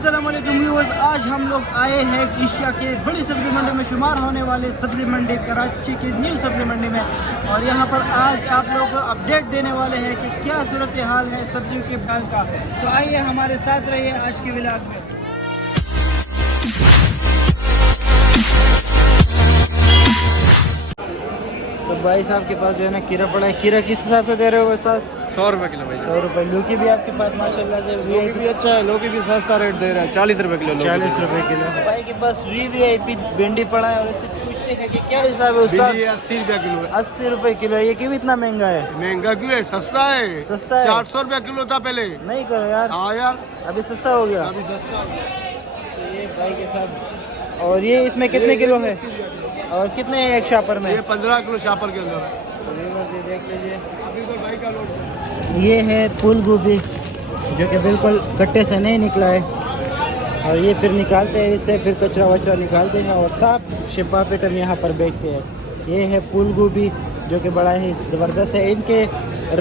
अस्सलामुअलैकुम व्यूअर्स, आज हम लोग आए हैं एशिया के बड़ी सब्जी मंडी में शुमार होने वाले सब्जी मंडी कराची की न्यू सब्जी मंडी में। और यहाँ पर आज आप लोग को अपडेट देने वाले हैं कि क्या सूरत हाल है सब्जियों के दाम का। तो आइए हमारे साथ रहिए आज के व्लॉग में। तो भाई साहब के पास जो है ना खीरा पड़ा है। खीरा किस हिसाब से दे रहे हो उस्ताद? 100 रुपये किलो भाई। 100 रुपये। लौकी भी आपके पास माशाल्लाह से लौकी भी अच्छा है, लौकी भी सस्ता रेट दे रहा है, 40 रुपये किलो। 40 रुपये किलो। भाई के पास VVIP भिंडी पड़ा है और इससे पूछते हैं कि क्या हिसाब है उस्ताद? 80 रुपये किलो है। 80 रुपये किलो। ये क्यों इतना महंगा है? महंगा क्यों है? सस्ता है। सस्ता है। 400 रुपये किलो था पहले। नहीं करो यार। हाँ यार, अभी सस्ता हो गया। अभी सस्ता हो गया। तो ये भाई के साथ। और ये इसमें कितने किलो है और कितने है एक शापर में? ये 15 किलो शापर के अंदर है। ये देख लीजिए। अभी तो भाई का लोड। ये है फूल गोभी जो कि बिल्कुल गट्टे से नहीं निकला है और ये फिर निकालते हैं इससे, फिर कचरा वचरा निकालते हैं और साफ शफाफ आइटम यहाँ पर बेचते हैं। ये है फूल गोभी जो कि बड़ा ही ज़बरदस्त है। इनके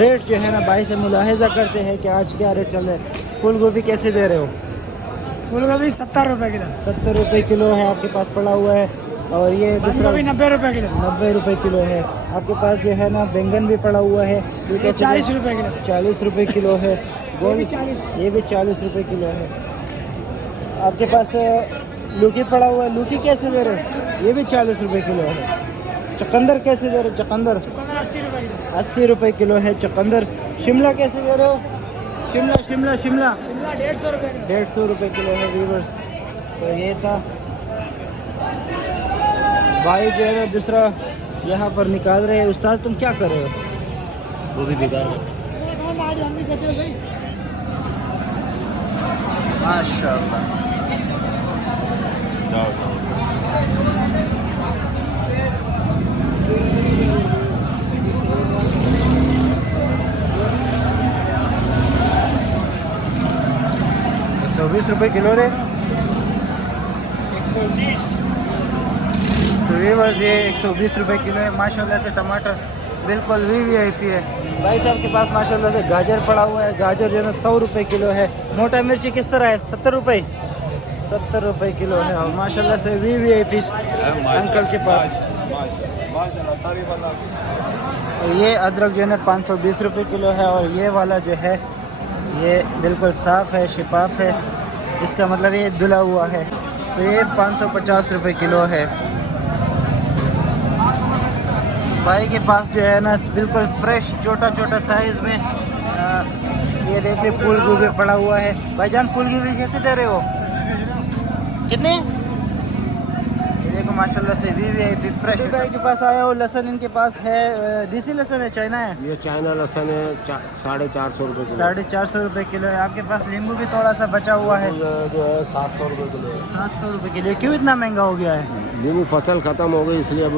रेट जो है ना भाई से मुलाहिजा करते हैं कि आज क्या रेट चल रहा है। फूल गोभी कैसे दे रहे हो? फूल गोभी 70 रुपये किलो। 70 रुपये किलो है आपके पास पड़ा हुआ है। और ये दूसरा 90 रुपये किलो। 90 रुपये किलो है आपके पास जो है ना। बैंगन भी पड़ा हुआ है, ये कैसे? 40 रुपये किलो। 40 रुपये किलो है। गोभी 40। ये भी 40 रुपये किलो है। आपके पास लौकी पड़ा हुआ है, लौकी कैसे दे रहे हो? ये भी 40 रुपये किलो है। चुकंदर कैसे दे रहे हो? चुकंदर 80 रुपये किलो। 80 रुपये किलो है चुकंदर। शिमला कैसे दे रहे हो? शिमला शिमला शिमला शिमला 150 रुपये किलो। 150 रुपये किलो है व्यूअर्स। तो ये था भाई जो है ना दूसरा यहाँ पर निकाल रहे हैं। उस्ताद तुम क्या कर रहे हो? वो भी बेकार है। माशाल्लाह। तो 20 रुपये किलो रे। 120। तो ये बस ये 120 रुपये किलो है। माशाल्लाह से टमाटर बिल्कुल VVIP है। भाई साहब के पास माशाल्लाह से गाजर पड़ा हुआ है। गाजर जो है ना 100 रुपये किलो है। मोटा मिर्ची किस तरह है? 70 रुपये। 70 रुपये किलो है और माशाल्लाह से VVIP अंकल के पास। और ये अदरक जो है ना 520 रुपये किलो है और ये वाला जो है ये बिल्कुल साफ़ है, शिफाफ है। इसका मतलब ये धुला हुआ है। तो ये 550 रुपये किलो है। भाई के पास जो है ना बिल्कुल फ्रेश छोटा छोटा साइज़ में ये देखिए फूल गोभी पड़ा हुआ है। भाईजान फूल गोभी कैसे दे रहे हो? कितने? ये देखो माशाल्लाह से VVIP फ्रेश। भाई के पास आया हो लहसुन इनके पास है। देसी लहसुन है चाइना है? ये चाइना लहसुन है 450 रुपये किलो। 450 रुपये किलो है। आपके पास नींबू भी थोड़ा सा बचा हुआ है जो है 700 रुपये किलो। 700 रुपये किलो। क्यों इतना महंगा हो गया है? नींबू फसल खत्म हो गई इसलिए अब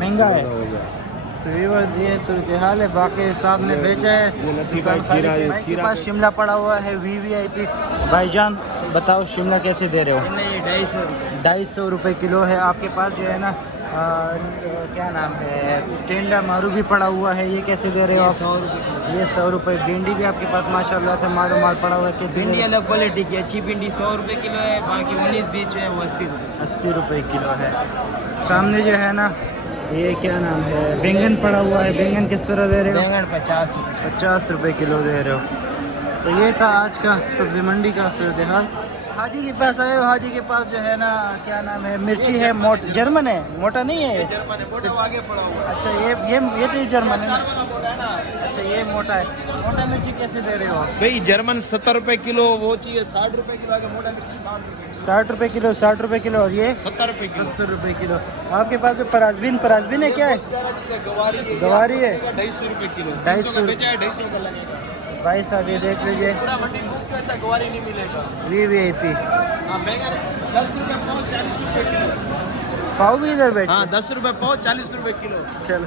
महंगा है। हो गया। तो व्यूअर्स ये सूरत हाल है। बाकी साहब ने बेचा है। दुकान खाली है। भाई के पास शिमला पड़ा हुआ है VVIP। भाईजान बताओ शिमला कैसे दे रहे हो? 250 रुपये किलो है। आपके पास जो है ना क्या नाम है टेंडा मारू भी पड़ा हुआ है। ये कैसे दे रहे हो आप? ये 100 रुपये। भिंडी भी आपके पास माशाल्लाह से मारो माल पड़ा हुआ है। कैसे? भिंडी अलग क्वालिटी की अच्छी भिंडी 100 रुपये किलो है। बाकी 19-20 जो है वो 80 रुपये। 80 रुपये किलो है। सामने जो है ना ये क्या नाम है बैंगन पड़ा हुआ है। बैंगन किस तरह दे रहे हो? बैंगन 50 रुपये। 50 रुपये किलो दे रहे हो। तो ये था आज का सब्जी मंडी का सूरत हाल। हाजी के पास आए हो। हाजी के पास जो है ना क्या नाम है मिर्ची है। जर्मन है, मोटा नहीं है। जर्मन है, मोटा आगे पड़ा हुआ है। अच्छा ये तो जर्मन है ना। अच्छा ये मोटा है। मोटा मिर्ची कैसे दे रहे हो? भाई जर्मन 70 रुपये किलो, वो चाहिए 60 रुपये किलो। आगे मोटा मिर्ची 60 रुपये किलो। 60 रुपये किलो। और ये 70 रुपये किलो। 70 रुपये किलो। आपके पास जो पराजबीन है क्या है? गवारी है 250 रुपये किलो। 250 बेचा है 250 का लगेगा। भाई साहब ये देख लीजिए पूरा मंडी घूम के ऐसा गवारी नहीं मिलेगा। VVIP। हाँ बैंगन 10 रुपये पाव 40 रुपये किलो। पाव भी इधर बैठ। हाँ 10 रुपये पाव 40 रुपये किलो। चलो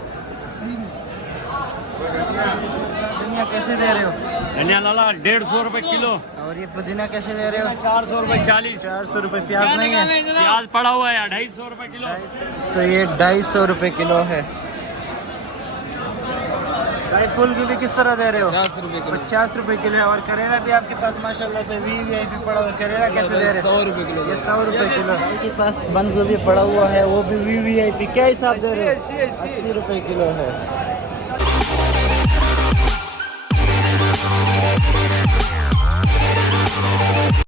धनिया कैसे दे रहे हो? धनिया लाला 150 रुपये किलो। और ये पुदीना कैसे दे रहे हो? 400 रुपये 40। 400 रुपये। प्याज नहीं है? प्याज पड़ा हुआ है 250 रुपये किलो। तो ये 250 रुपये किलो है। भाई फूल गोभी किस तरह दे रहे हो? 50 रुपए किलो। 50 रुपए किलो है। और करेला भी आपके पास माशाल्लाह से वीवीआईपी पड़ा हुआ है। करेला कैसे दे रहे हो? 100 रुपए किलो। ये 100 रुपए किलो। आपके पास बंद गोभी पड़ा हुआ है, वो भी वीवीआईपी। क्या हिसाब दे रहे हो? 80 रुपए किलो है।